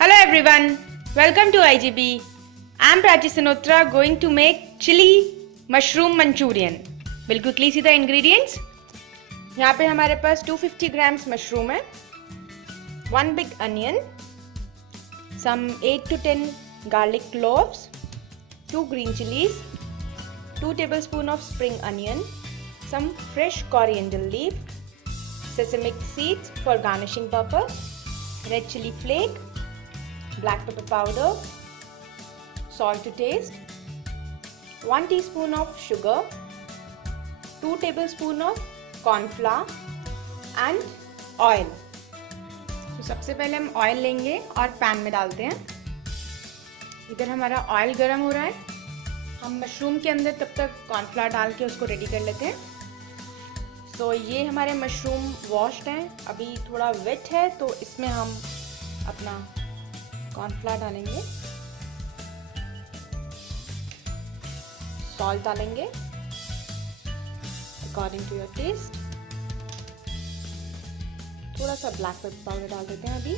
Hello everyone, welcome to IGB. I am Prachi Sanhotra going to make Chilly Mushroom Manchurian. We'll quickly see the ingredients. यहाँ पे हमारे पास 250 grams mushroom है, 1 big onion, some 8 to 10 garlic cloves, 2 green chilies, 2 tablespoons of spring onion, some fresh coriander leaf, sesame seeds for garnishing purpose, red chili flake, black pepper powder, salt to taste, 1 teaspoon of sugar, 2 tablespoons of corn flour and oil. तो सबसे पहले हम ऑयल लेंगे और पैन में डालते हैं. इधर हमारा ऑयल गर्म हो रहा है. हम मशरूम के अंदर तब तक कॉर्नफ्लावर डाल के उसको रेडी कर लेते हैं. तो ये हमारे मशरूम वॉश्ड हैं, अभी थोड़ा वेट है तो इसमें हम अपना कॉर्नफ्लावर डालेंगे, सॉल्ट डालेंगे अकॉर्डिंग टू योर टेस्ट, थोड़ा सा ब्लैक पेपर पाउडर डाल देते हैं अभी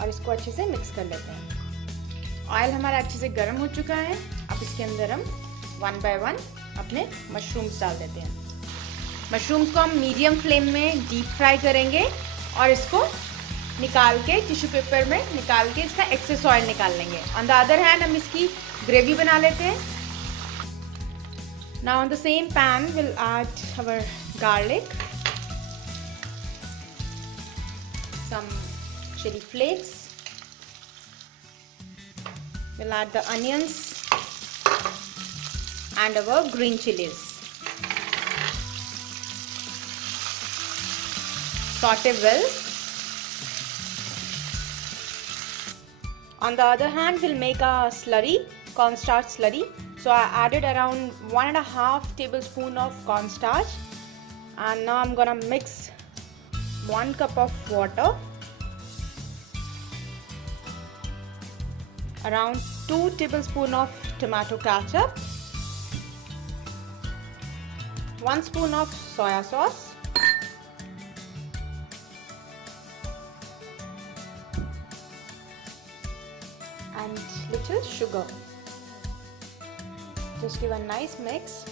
और इसको अच्छे से मिक्स कर लेते हैं. ऑयल हमारा अच्छे से गर्म हो चुका है. अब इसके अंदर हम 1 बाय 1 अपने मशरूम्स डाल देते हैं. मशरूम्स को हम मीडियम फ्लेम में डीप फ्राई करेंगे और इसको निकाल के टिश्यू पेपर में निकाल के इसका एक्सेस ऑयल निकाल लेंगे. ऑन द अदर हैंड हम इसकी ग्रेवी बना लेते हैं. Now on the same pan will add our garlic, some chili flakes, we'll add the onions and our green chilies. Saute well. On the other hand, we'll make a slurry, cornstarch slurry. So I added around 1.5 tablespoon of cornstarch, and now I'm gonna mix 1 cup of water, around 2 tablespoons of tomato ketchup, 1 spoon of soya sauce, and little sugar. Just give a nice mix.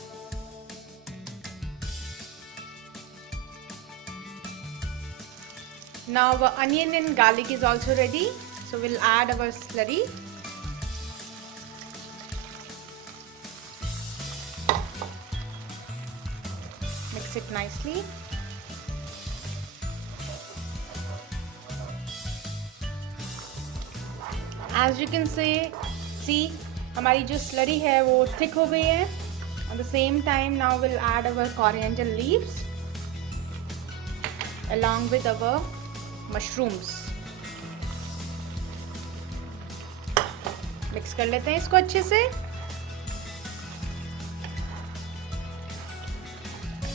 Now our onion and garlic is also ready, so we'll add our slurry. Mix it nicely. As you can see हमारी जो slurry है वो thick हो गई है. At the same time, now we'll add our coriander leaves along with our mushrooms. Mix कर लेते हैं इसको अच्छे से.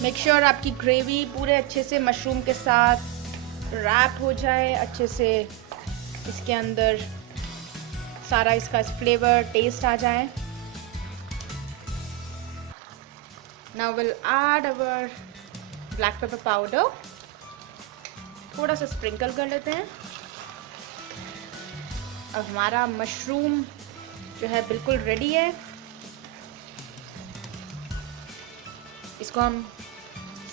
मेक श्योर आपकी ग्रेवी पूरे अच्छे से मशरूम के साथ रैप हो जाए, अच्छे से इसके अंदर सारा इसका फ्लेवर टेस्ट आ जाए. Now will add our black pepper powder, थोड़ा सा स्प्रिंकल कर लेते हैं. अब हमारा मशरूम जो है बिल्कुल रेडी है. इसको हम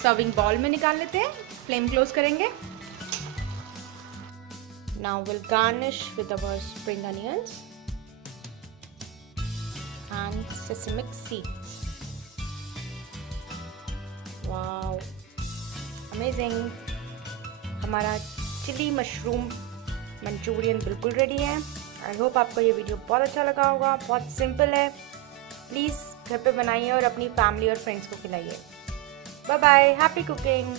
सर्विंग बाउल में निकाल लेते हैं. फ्लेम क्लोज करेंगे. Now will garnish with our spring onions and sesame seeds. Wow, amazing. हमारा चिली मशरूम मंचूरियन बिल्कुल रेडी है. आई होप आपको ये वीडियो बहुत अच्छा लगा होगा. बहुत सिंपल है. प्लीज़ घर पे बनाइए और अपनी फैमिली और फ्रेंड्स को खिलाइए. Bye bye, happy cooking.